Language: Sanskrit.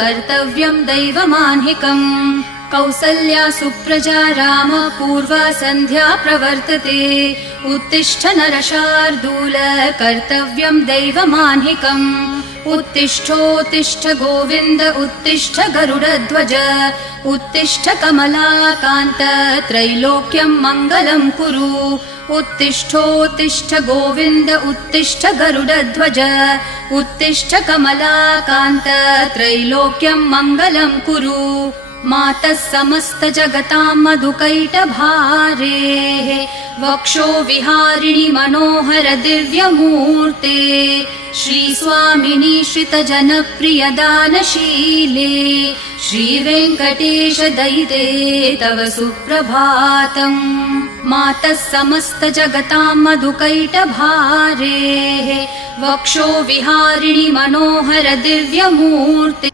कर्तव्यं दैवमान्हिकम् कौसल्या सुप्रजा राम पूर्वा सन्ध्या प्रवर्तते उत्तिष्ठ नरशार्दूल कर्तव्यं दैवमान्हिकम् उत्तिष्ठोत्तिष्ठ गोविन्द उत्तिष्ठ गरुडध्वज उत्तिष्ठ कमलाकान्त त्रैलोक्यं मङ्गलं कुरु उत्तिष्ठोत्तिष्ठ गोविन्द उत्तिष्ठ गरुडध्वज उत्तिष्ठ कमलाकान्त त्रैलोक्यं मङ्गलं कुरु मातः समस्त जगतां मधुकैटभारेः वक्षो विहारिणि मनोहर दिव्यमूर्ते श्रीस्वामिनि श्रितजनप्रिय दानशीले श्रीवेङ्कटेश दयिते तव सुप्रभातम् मातः समस्त जगतां मधुकैटभारेः वक्षो विहारिणि मनोहर दिव्यमूर्ते